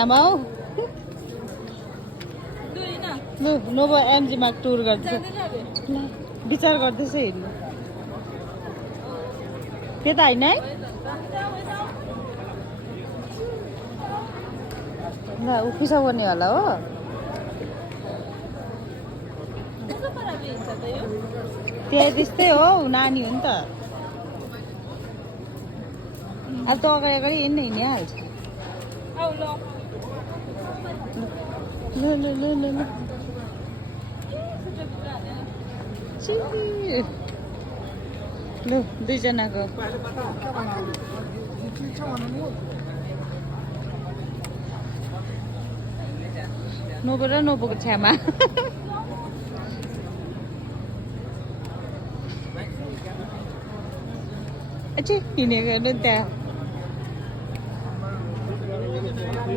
आमा हौ लु नोबो एमजीमा टुर गर्दैछ विचार गर्दैछ हिँड्नु त्यता होइन है ल ऊ पिसा गर्ने होला हो त्यहाँ त्यस्तै हो नानी हो नि त अब त अगाडि अगाडि हिँडिहाल्छ ल ल ल ल ल लु दुईजनाको नोबो र नोबोको छ्यामा हिँडेको हेर्नु त्यहाँ